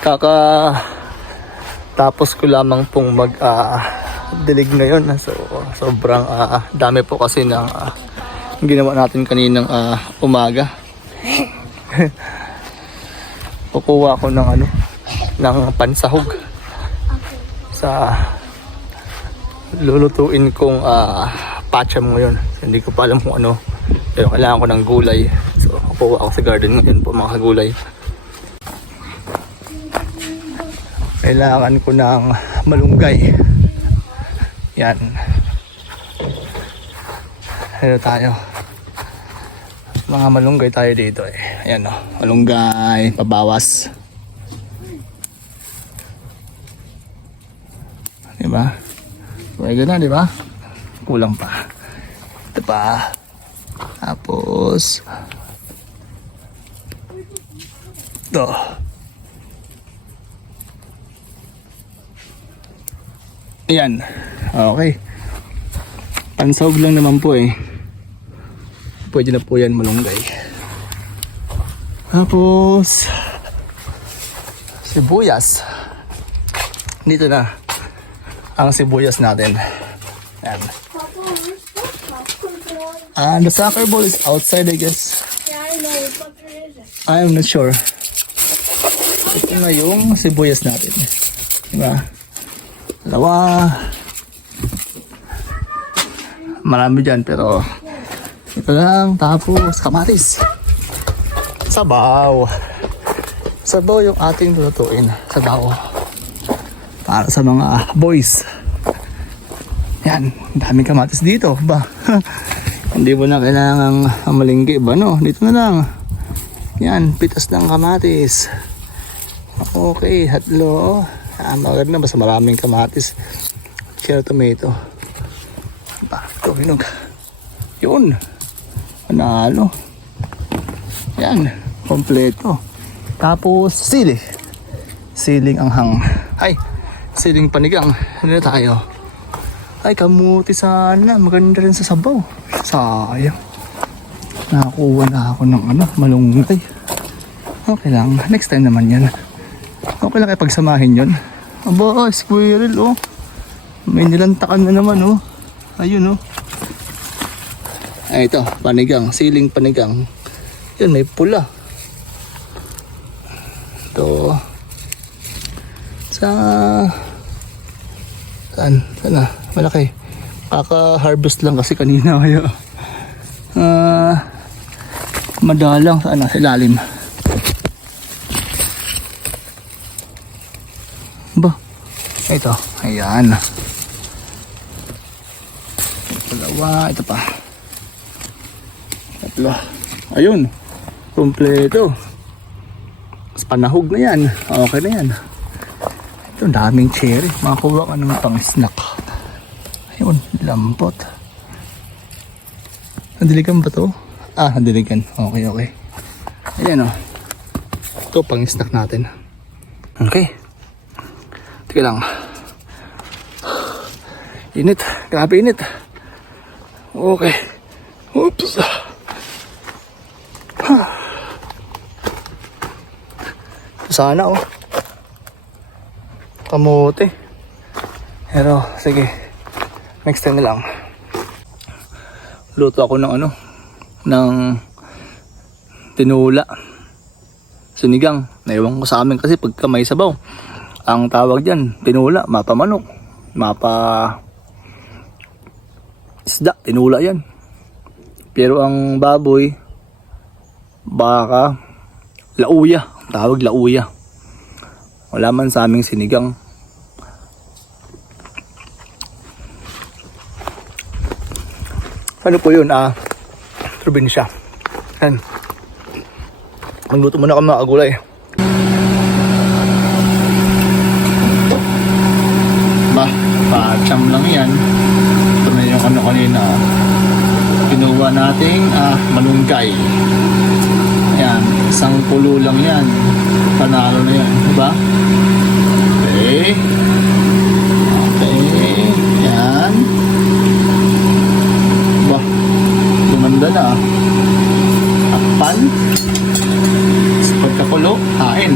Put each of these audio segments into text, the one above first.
Kaka tapos ko lamang pong mag ah, dilig ngayon. So sobrang ah, dami po kasi ng ah, ginawa natin kaninang ah, umaga. Kukuha ko ng ano ng pansahog sa lulutuin kong uh, pacham ngayon. So, hindi ko pa alam kung ano. Pero kailangan ko ng gulay. So, kukuha ako sa garden ngayon po mga gulay. Kailangan ko ng malunggay. Yan. Ano tayo? Mga malunggay tayo dito eh. Ayan o. Malunggay. Pabawas. Diba? Pwede na, di ba? Kulang pa. Ito pa. Tapos, ito. Ayan. Okay. Pansawag lang naman po eh. Pwede na po yan malunggay. Tapos, sibuyas. Dito na ang sibuyas natin. Ayan. Papa, where's the? And soccer ball is outside, I guess. Yeah, I know. What country is? I'm not sure. Ito na yung sibuyas natin. Diba? Dalawa. Marami dyan, pero ito lang. Tapos, kamatis. Sabaw. Sabaw yung ating lulutuin. Sabaw. Para sa mga boys. Yan, daming kamatis dito. Ba? Hindi mo na kailangang malinggi ba, no? Dito na lang. Yan, pitas ng kamatis. Okay, hatlo. Ah, maganda basta maraming kamatis. Cherry tomato. Ba, ito, hinog. Yun. Panalo. Yan, kompleto. Tapos, sili. Siling anghang. Ay, siling panigang. Ano na tayo? Ay, kamuti sana. Maganda rin sa sabaw. Sayang. Nakakuha na ako ng ano, malunggay. Okay lang. Next time naman yan. Okay lang kayo pagsamahin yun. Aba, squirrel oh. May nilantakan na naman oh. Ayun oh. Ay ito, panigang. Siling panigang. Yun, may pula. Ito. Sa... Saan? Saan na? Malaki. Kaka-harvest lang kasi kanina kaya. Ah... madalang sa ano, sa ilalim. Ba? Ito. Ayan. Dalawa. Ito pa. Tatlo. Ayun. Kompleto. Mas panahog na yan. Okay na yan. Ito, daming cherry. Makakuha ka ng pang snack. Ayun, lampot. Nadiligan ba to? Ah, nadiligan. Okay, okay. Ayan o. Oh. Ito, pang snack natin. Okay. Tika lang. Init. Grabe init. Okay. Oops. Sana oh. Kamote. Pero, sige. Next time na lang. Luto ako ng ano, ng tinula. Sinigang. Naiwan ko sa amin kasi pagka may sabaw. Ang tawag dyan, tinula, mapa manok. Mapa isda, tinula yan. Pero ang baboy, baka, lauya. Tawag lauya. Wala man sa aming sinigang. Ano po yun? Ah, probinsya. Yan. Magluto muna kami mga gulay. Ba, pacham lang yan. Yung ano kanina. Kinuha nating ah, malunggay. Yan, isang pulo lang yan. Panalo na yan, diba? Okay. Okay. Yan. Ba, gumanda na ah. Takpan. Pagkakulo, kain.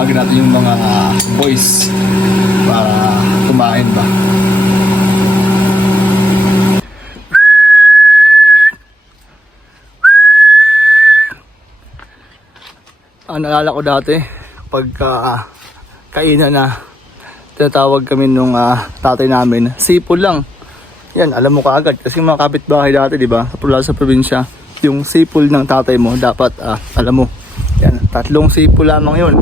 tawagin natin yung mga ah, boys para kumain ba. Ah, naalala ko dati, pagka ah, kainan na, tinatawag kami nung ah, tatay namin, sipol lang. Yan, alam mo kaagad kasi mga kapitbahay dati, di ba? Sa sa probinsya, yung sipol ng tatay mo, dapat ah, alam mo. Yan, tatlong sipol lamang yun.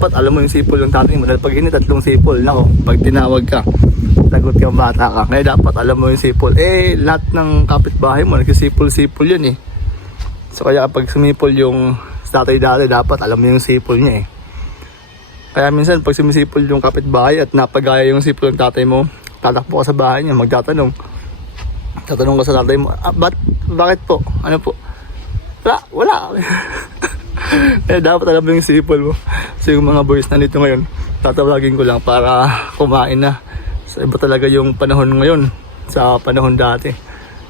Dapat alam mo yung sipol ng tatay mo. Dahil pag hindi tatlong sipol, nako, pag tinawag ka, lagot kang bata ka. Kaya dapat alam mo yung sipol. Eh, lahat ng kapitbahay mo, nagsisipol-sipol yun eh. So kaya pag sumipol yung tatay dati, dapat alam mo yung sipol niya eh. Kaya minsan pag sumisipol yung kapitbahay at napagaya yung sipol ng tatay mo, tatakbo ka sa bahay niya, magtatanong. Tatanong ka sa tatay mo, ah, ba't, bakit po? Ano po? Wala, wala. eh, dapat alam mo yung sipol mo. So yung mga boys na nito ngayon, tatawagin ko lang para kumain na. So iba talaga yung panahon ngayon sa panahon dati.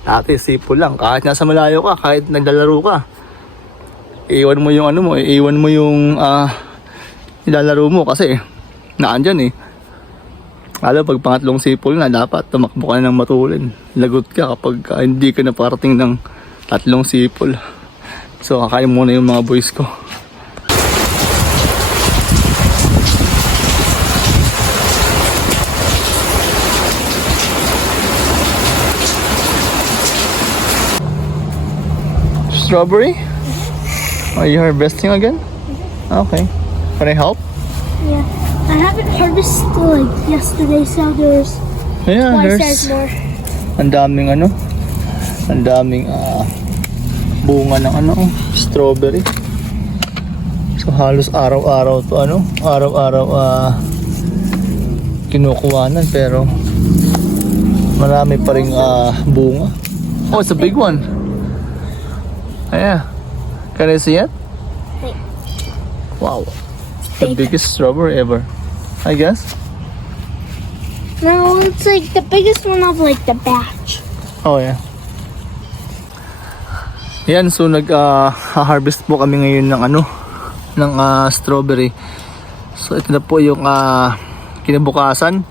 Dati sipol lang, kahit nasa malayo ka, kahit naglalaro ka. Iwan mo yung ano mo, iwan mo yung ah, nilalaro mo kasi naandyan eh. Lalo pag pangatlong sipol na, dapat tumakbo ka na ng matulin. Lagot ka kapag ah, hindi ka naparating ng tatlong sipol. So kakain muna yung mga boys ko. Strawberry? Are you harvesting again? Okay. Can I help? Yeah. I haven't harvested like yesterday, so there's Yeah, twice there's more. ang daming ano, ang daming ah, bunga ng ano, strawberry. So halos araw-araw to ano, araw-araw ah kinukuhanan pero marami pa ring ah, bunga. Oh, it's a big one. Yeah. Can I see it? Wait. Wow. The Big. biggest strawberry ever. I guess. No, it's like the biggest one of like the batch. Oh, yeah. Yan, so nag-harvest po kami ngayon ng ano, ng ah, strawberry. So ito na po yung ah, kinabukasan.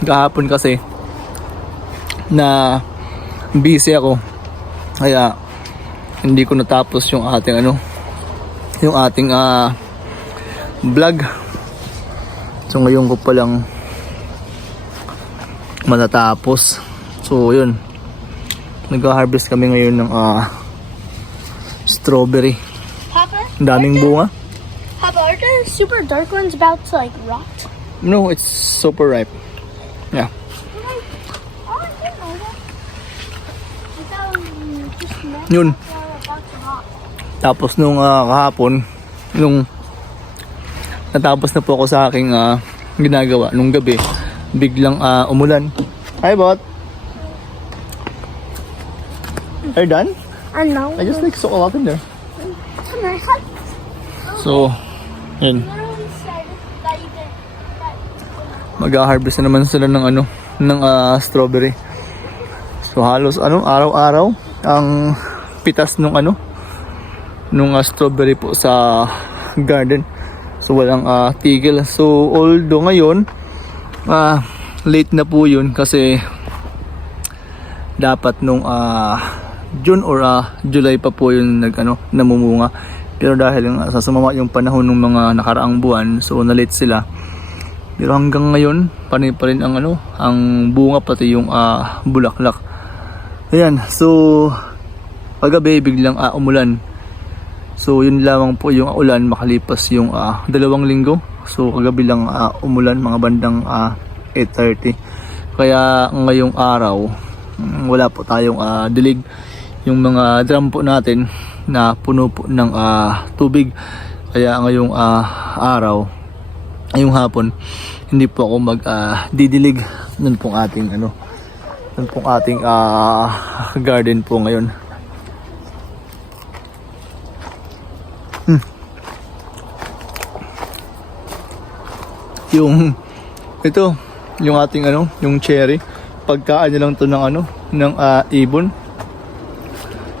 Kahapon kasi na busy ako. Kaya hindi ko natapos yung ating ano, yung ating ah vlog. So ngayon ko pa lang matatapos. So yun. Nag-harvest kami ngayon ng ah, strawberry. Papa, daming bunga. Papa, are the super dark ones about to like rot? No, it's super ripe. Yeah. Yun. Tapos nung ah, kahapon, nung natapos na po ako sa aking ah, ginagawa nung gabi, biglang ah, umulan. Hi, bot. Are you done? I know. I just like soak a lot in there. So, yun. mag-harvest na naman sila ng ano ng ah, strawberry. So halos ano araw-araw ang pitas nung ano nung ah, strawberry po sa garden. So walang ah, tigil. So although ngayon ah, late na po 'yun kasi dapat nung ah, June or ah, July pa po 'yun nag ano namumunga. Pero dahil nga sa sumama yung panahon ng mga nakaraang buwan, so na-late sila. Pero hanggang ngayon, panay pa rin ang ano, ang bunga pati yung ah, bulaklak. Ayan, so paggabi biglang ah, umulan. So yun lamang po yung ulan makalipas yung ah, dalawang linggo. So kagabi lang ah, umulan mga bandang ah, 8.30. Kaya ngayong araw, mm, wala po tayong ah, dilig. Yung mga drum po natin na puno po ng ah, tubig. Kaya ngayong ah, araw, ngayong hapon hindi po ako mag ah, didilig nun pong ating ano nun pong ating ah, garden po ngayon yung ito yung ating ano yung cherry pagkaan niya lang to ng ano ng ah, ibon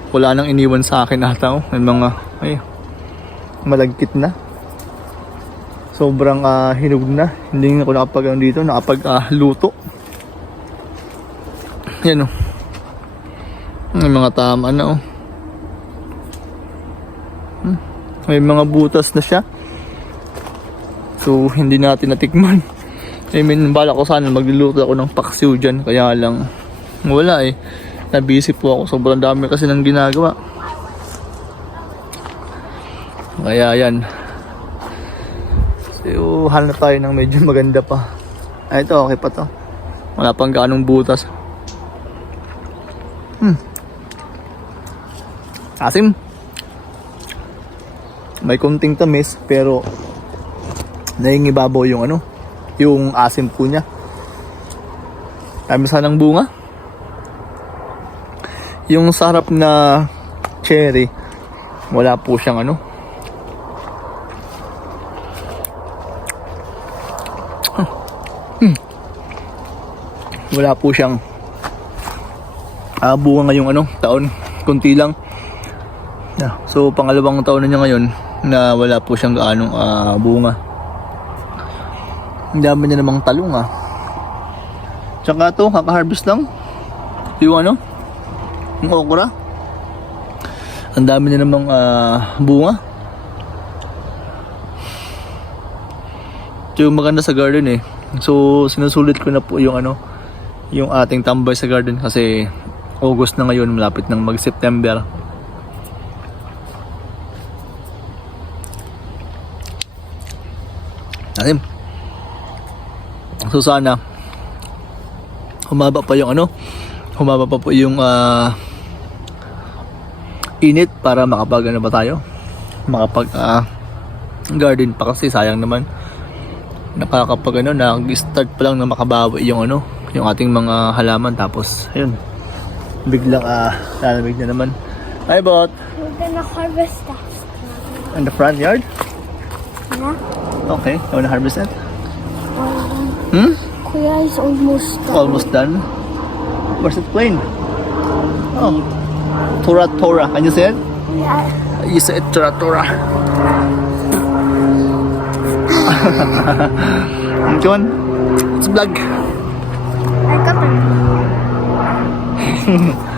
wala nang iniwan sa akin ata oh. May mga, ay, malagkit na. Sobrang ah, hinog na. Hindi ako nakapag ano dito, nakapag ah, luto. Yan oh. May mga tama na oh. Hmm. May mga butas na siya. So, hindi natin natikman. I mean, bala ko sana magluluto ako ng paksiw dyan. Kaya lang, wala eh. Nabisi po ako. Sobrang dami kasi ng ginagawa. Kaya yan. So, hanap tayo ng medyo maganda pa. Ay, ito, okay pa to. Wala pang ganong butas. Hmm. Asim. May konting tamis, pero naiingibabaw yung ano, yung asim po niya. Dami sanang bunga. Yung sarap na cherry, wala po siyang ano. Hmm. Wala po siyang ah, bunga ngayong ano, taon. Kunti lang. Yeah. So, pangalawang taon na niya ngayon na wala po siyang gaanong ah, bunga. Ang dami niya namang talong ah. Tsaka to, kaka-harvest lang. Yung ano, yung okra. Ang dami niya namang ah, bunga. Ito yung maganda sa garden eh. So, sinusulit ko na po yung ano, yung ating tambay sa garden kasi August na ngayon, malapit nang mag-September. Asim. So sana humaba pa yung ano, humaba pa po yung ah, init para makapag ano ba tayo? Makapag ah, garden pa kasi sayang naman nakakapag ano nag-start pa lang na makabawi yung ano yung ating mga halaman tapos ayun biglang ah lalamig na naman Hi bot We're gonna harvest that. in the front yard Yeah. okay you wanna harvest it Kuya is almost done. almost done where's it plain oh Tora Tora can you say it Yeah. you say it Tora Tora Come on it's vlog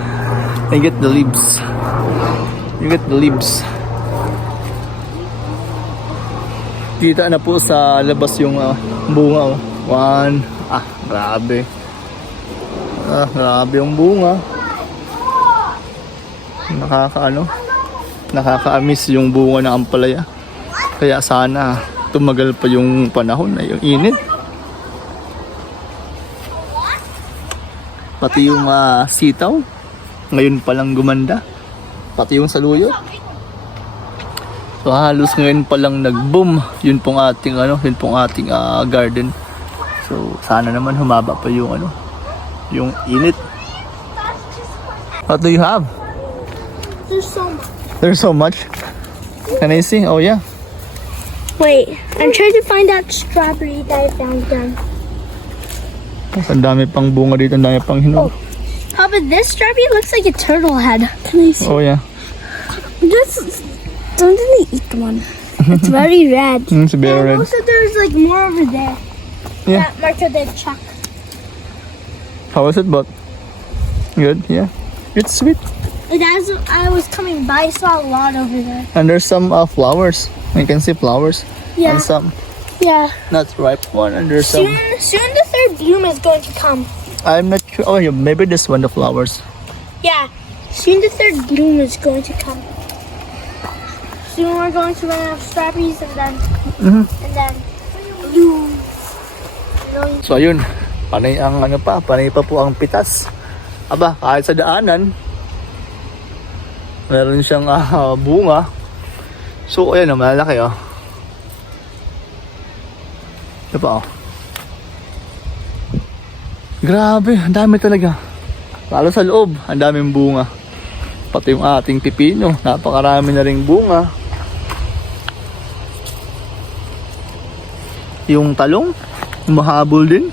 I get the leaves. You get the leaves. Kita na po sa labas yung ah, bunga. Oh. One. Grabe. Ah, grabe yung bunga. Nakakaano? Nakaka-miss yung bunga ng ampalaya. Kaya sana tumagal pa yung panahon na yung init. Pati yung ah, sitaw. Ngayon pa lang gumanda. Pati yung saluyot. So halos ngayon pa lang nag-boom. Yun pong ating ano, yun pong ating ah, garden. So sana naman humaba pa yung ano, yung init. What do you have? There's so much. There's so much. Can I see? Oh yeah. Wait, I'm trying to find that strawberry that I found down. Ang dami pang bunga dito, ang dami pang hinog. Papa, this strawberry looks like a turtle head. Can you see? Oh yeah. This don't really eat one. It's very red. Mm, it's very and red. also there's like more over there. Yeah. That Marco did check. How was it, but good? Yeah. It's sweet. And as I was coming by, I saw a lot over there. And there's some uh, flowers. You can see flowers. Yeah. And some Yeah. not ripe one. And there's some. Soon, soon the third bloom is going to come. I'm not sure. Oh, yeah, maybe this one, the flowers. Yeah. Soon the third bloom is going to come. Soon we're going to run out of strawberries and then Mhm. and then. So, ayun. Panay ang ano pa, panay pa po ang pitas. Aba, kahit sa daanan, meron siyang ah, bunga. So, ayan o, malalaki o. Ito pa o. Grabe, ang dami talaga. Lalo sa loob, ang daming bunga. Pati yung ating pipino, napakarami na ring bunga. Yung talong, mahabol din.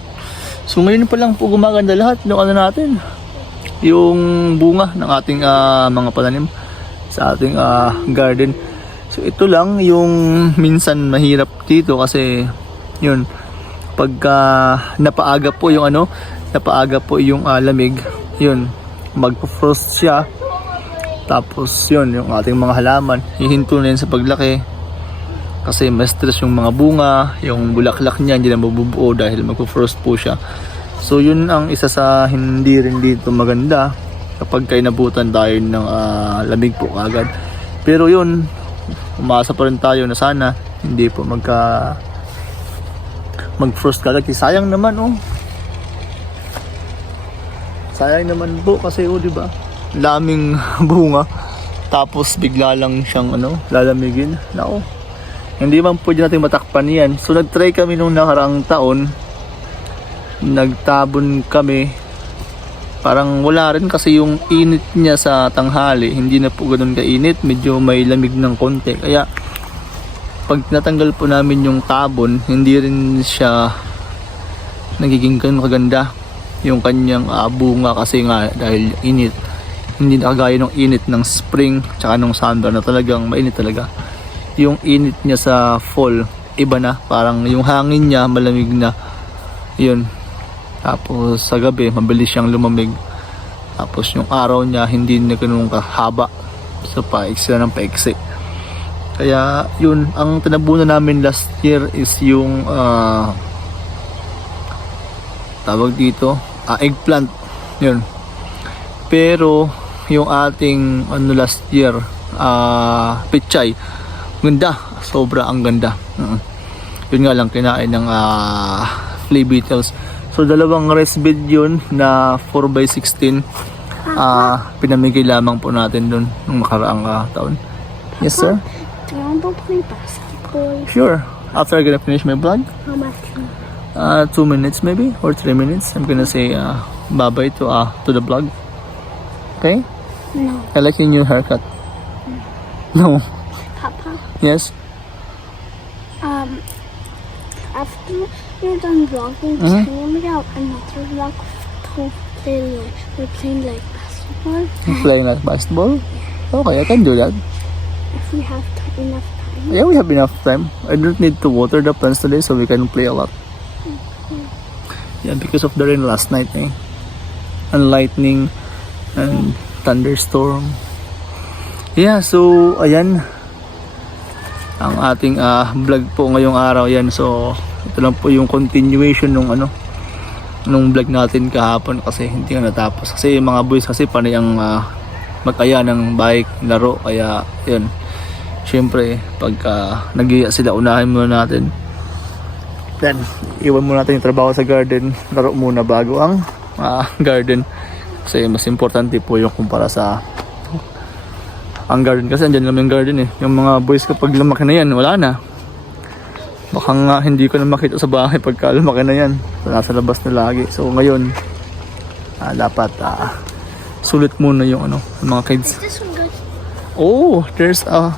So ngayon pa lang po gumaganda lahat ng ano natin. yung bunga ng ating ah, mga pananim sa ating ah, garden. So ito lang yung minsan mahirap dito kasi yun pagka napaaga po yung ano, napaaga po yung ah, lamig, yun magpo-frost siya. Tapos yun, yung ating mga halaman, hihinto na yun sa paglaki. Kasi mas stress yung mga bunga, yung bulaklak niya hindi na mabubuo dahil magpo-frost po siya. So yun ang isa sa hindi rin dito maganda kapag kayo nabutan tayo ng ah, lamig po agad. Pero yun, umasa pa rin tayo na sana hindi po magka mag-frost kagad. Kasi Sayang naman oh. Sayang naman po kasi oh, di ba? Laming bunga. Tapos bigla lang siyang ano, lalamigin. Nako. Hindi man pwede natin matakpan yan. So nag-try kami nung nakaraang taon. Nagtabon kami. Parang wala rin kasi yung init niya sa tanghali. Hindi na po ganun kainit. Medyo may lamig ng konti. Kaya pag natanggal po namin yung tabon, hindi rin siya nagiging ganun kaganda yung kanyang ah, bunga kasi nga dahil init hindi na kagaya ng init ng spring tsaka ng summer na talagang mainit talaga yung init niya sa fall iba na. Parang yung hangin niya malamig na. Yun. Tapos sa gabi mabilis siyang lumamig. Tapos yung araw niya hindi na ganun kahaba sa paiksi na ng paiksi. Kaya yun ang tinabunan namin last year is yung ah, tawag dito ah, eggplant. Yun. Pero yung ating ano last year ah pichay ganda sobra ang ganda Mm. yun nga lang kinain ng ah, flea beetles so dalawang rest bed yun na 4x16 ah pinamigay lamang po natin dun nung makaraang ah, taon yes sir sure after I gonna finish my vlog How much? uh, two minutes maybe or three minutes. I'm gonna say uh, bye bye to uh, to the vlog. Okay? No. I like your new haircut. No. Yes. um, after you're done vlogging, can you make out another vlog to play like, we're playing like basketball? You're playing like basketball. Okay, I can do that. If we have t- enough time. Yeah, we have enough time. I don't need to water the plants today, so we can play a lot. Yeah, because of the rain last night, eh. And lightning and thunderstorm. Yeah, so ayan ang ating ah, vlog po ngayong araw yan. So ito lang po yung continuation nung ano nung vlog natin kahapon kasi hindi nga natapos. Kasi yung mga boys kasi panay ang ah, mag-aya ng bike, laro kaya yun. Siyempre, pagka nag sila, unahin muna natin. Then, iwan muna natin yung trabaho sa garden. Laro muna bago ang ah, garden. Kasi mas importante po yung kumpara sa ang garden. Kasi andyan lang yung garden eh. Yung mga boys kapag lumaki na yan, wala na. Baka nga hindi ko na makita sa bahay pagka lumaki na yan. So, nasa labas na lagi. So ngayon, ah, dapat ah, sulit muna yung ano, yung mga kids. Oh, there's a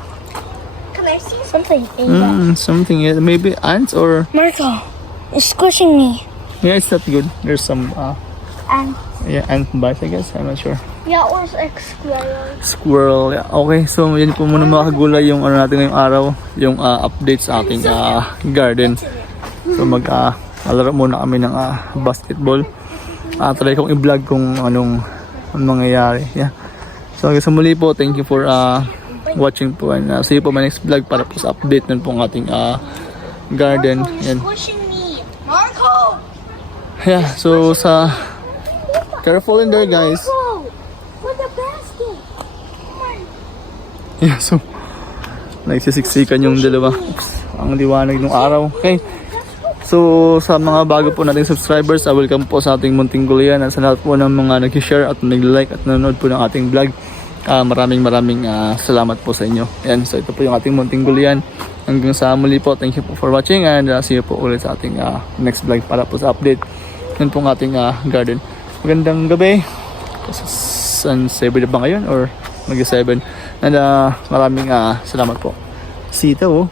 Can I see something in mm, something uh, maybe ants or Marco, it's squishing me. yeah, it's not good. There's some uh, And yeah, ant bites, I guess. I'm not sure. yeah, or like squirrel. Squirrel. Yeah. Okay, so yun po muna mga kagulay yung ano natin ngayong araw, yung uh, update sa ating uh, garden. So mag uh, alaro muna kami ng uh, basketball. Uh, try kong i-vlog kung anong ang mangyayari. Yeah. So hanggang sa muli po, thank you for uh, watching po and uh, see you po my next vlog para po sa update nun po ng ating uh, garden. Yan. Marco! Yeah, so sa careful in there guys. Yeah, so nagsisiksikan yung dalawa. Oops, ang liwanag ng araw. Okay. So sa mga bago po nating subscribers, uh, welcome po sa ating Munting Gulian at sa lahat po ng mga nag-share at nag-like at nanonood po ng ating vlog. Ah, maraming maraming ah, salamat po sa inyo. Yan, so ito po yung ating Munting Gulian. Hanggang sa muli po, thank you po for watching and ah, see you po ulit sa ating ah, next vlog para po sa update. Yun pong ating ah, garden. Magandang gabi. San 7 na ba ngayon or mag 7 And ah, maraming ah, salamat po. Sita oh.